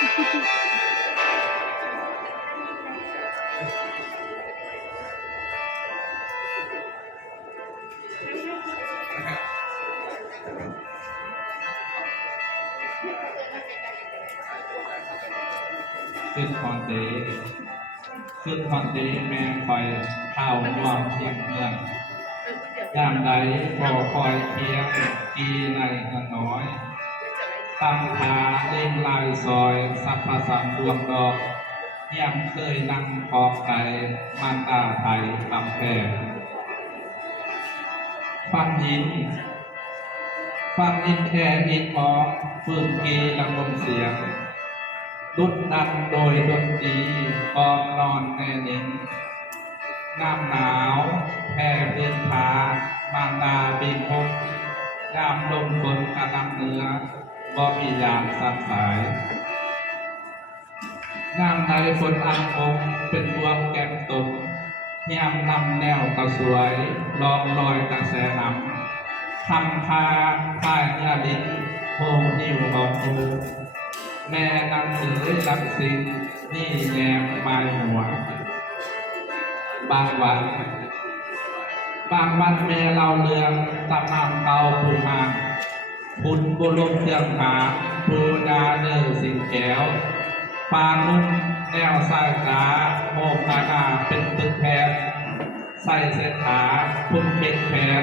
ขึ้นฮอนเดแม่คอยข้าวม่วงเพียงเมืองยามใดพอคอยเพียงกีในเงินน้อยตั้งพาเล่นลายซอยสัพพสัมดวงดอกยังเคยนั่งขอบไก่มันตาไทยคำแพงฟังยินแค่อินมองฝึกกีละงมเสียงดุดดันโดยดนตรีออมนอนแน่นิ่งน้ำหนาวแผ่พื้นผามางดาบินพกย่ามลมฝนกระนำเนื้อบ่มียามสัดสายน้ำในฝนอังคงเป็นดวงแก้มตกยามนำแนวกระสวยลองลอยกระแสน้ำทำพาป้ายยาดินโพงหิวหอกหูแม่นางเอ๋ยลำสิงนี่แยมปลายหัวบางวันแม่เราเรืองตำนานเก่าผู้หางคุณบุรุษเตียงหาผู้ดาเนอสิงแก้วปางนุ่มแนวสายตาโมกานาเป็นตึกแพทใส่เสขาพุ่มเข็นแพท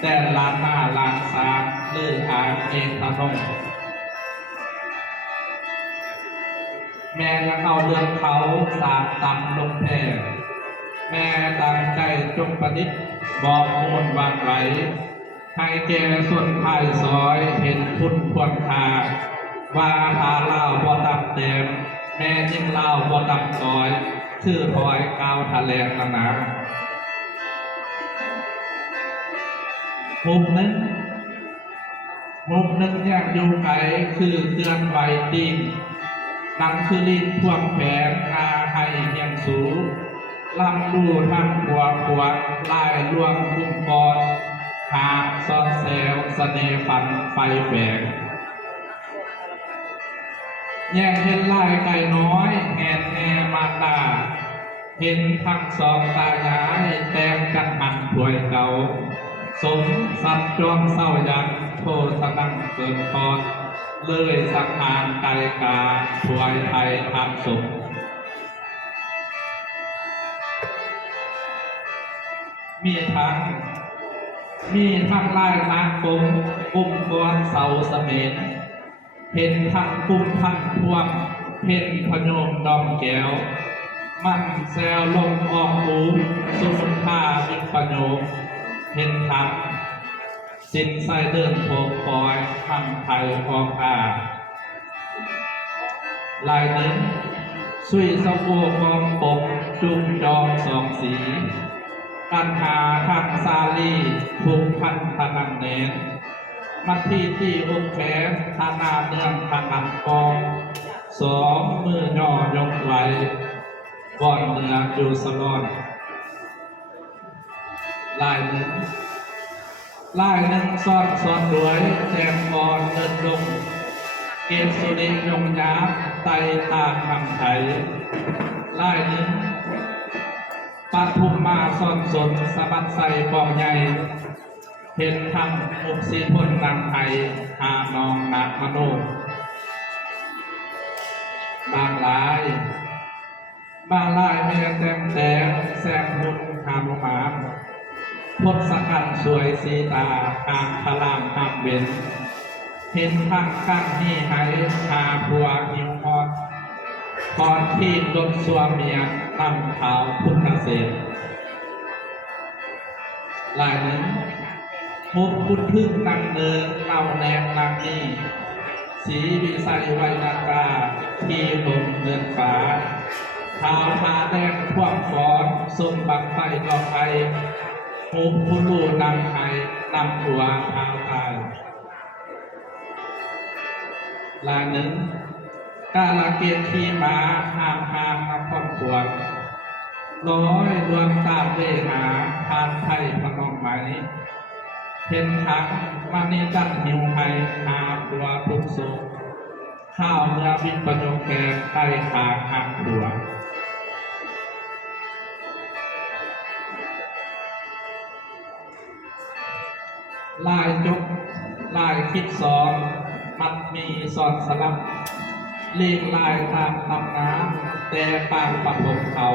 แต่ล้านหน้าล้านสามลืออานเองตะนงแม่ยังเอาเรืองเขาสามตำลงแพรแม่ตั้งใจจงประดิษฐ์บอกมูลวางไหลให้แก่ส่วนภายซอยเห็นคุณควรค่าว่าพาเล่าบ่ตับเต็มแม่ยิ่งเล่าบ่ตับซอยชื่อถอยกาวทะเลขนามุมหนึ่งอยากอยู่ไกลคือเตือนไว้ติงนังคือลิ้นท่วงแผงอาให้เฮียงสูลำดูทั้งหัวลายลวงคุ้มกอดหากซอนแซวเสน่ห์ฝันไฟแฝงแย่งเห็นลายไก่น้อยแห่แห่มาตาเห็นทั้งสองตายายแต้มกันหันถวยเก่าสมสัตว์จอมเศร้ายันโทษนังเกินพอดเลยสังหารไก่กาถวยไทยทำสมมีทั้งลายนางกงกุ้มกวนเสาเสม็นเห็นทั้งกุ้มทั้งพวงเห็นพยมดอมแก้วมันแซวลงออกหูสุนท่าวิปโยมเห็นทั้งสินไส้เดินโผล่ปล่อยทั้งไทยพองอาลายหนึ่งสุยสะโพกกองปกจุ่มจอมสองสีกันหาทางซาลีภูมิพันธนังเนนมัทที่อกแขนธนาเนื่องพนังกองสองมือย่อยกไหวก่อนเนื้ออยู่สลอนลายหนึ่งซ่อนรวยแจมกรเดินลงเกศสุริยงยาไตตาคำไทยลายหนึ่งปทุมมาซ่อนสนสะบัดใส่ปองใหญ่เห็นทำมุกสีพ้นนางไทยหานองนักมโนบางลายแม่แต้มแซมหุ่นหามหมาพดสกัดสวยสีตาหางพลามหางเว้นเห็นทั้งกั้นที่ไหหาผัวหิวฮอดก่อนที่รถสัวเมียนำขาวพุทธเศษลายหนึ่งมุกพุทธพึ่งนางเนินเล่าแนงนางนี่สีวิสัยไวนากาที่ลมเดินฟ้าเท้าพาแดงท่วมฟอนทรงบังไฟดอกไทยมุกพุลูนางไทยนำตัวเท้าตายลายหนึ่งกาลเกียรติมาห้ามนำความควรร้อยดวงตาเวหาทานไทยพนมไหมเห็นทักมานิจันหิวไห้หาตัวทุกสุขค ข้าวเมื่อบินประโยคแกงใต้ทางหักหัวลายจุกลายคิดสอนมัดมีสอนสลับเลียงลายตามตำน้ำแต่ปางประพบเขา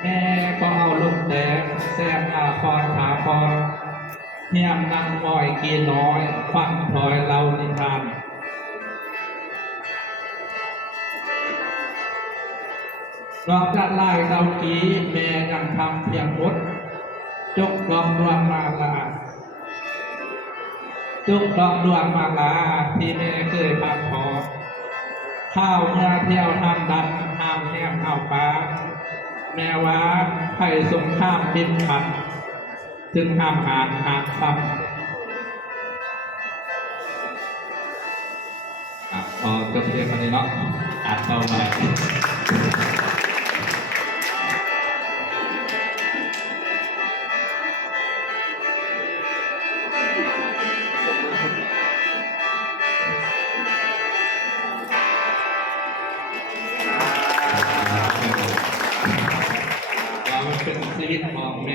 แม่ก็เอาลูกแดงแซมอาพรถาพรเฮียมนั่งมอยกีน้อยฟังพลอยเล่านิทานดอกจัดลายเรากี้แม่ยังทำเพียงมดจกดอกดวงมาลาจุกดอกดวงมาลาที่แม่เคยพักพอข้าวเมื่อเที่ยวทำดันห้ามแนมข้าวปลาแม่ว่าไผ่สงข้ามบินขัดจึงห้ามหานหากซ้ำพอจบเพลงมาเลยเนาะอ่านต่อไปเราเป็นชีวิตของแม่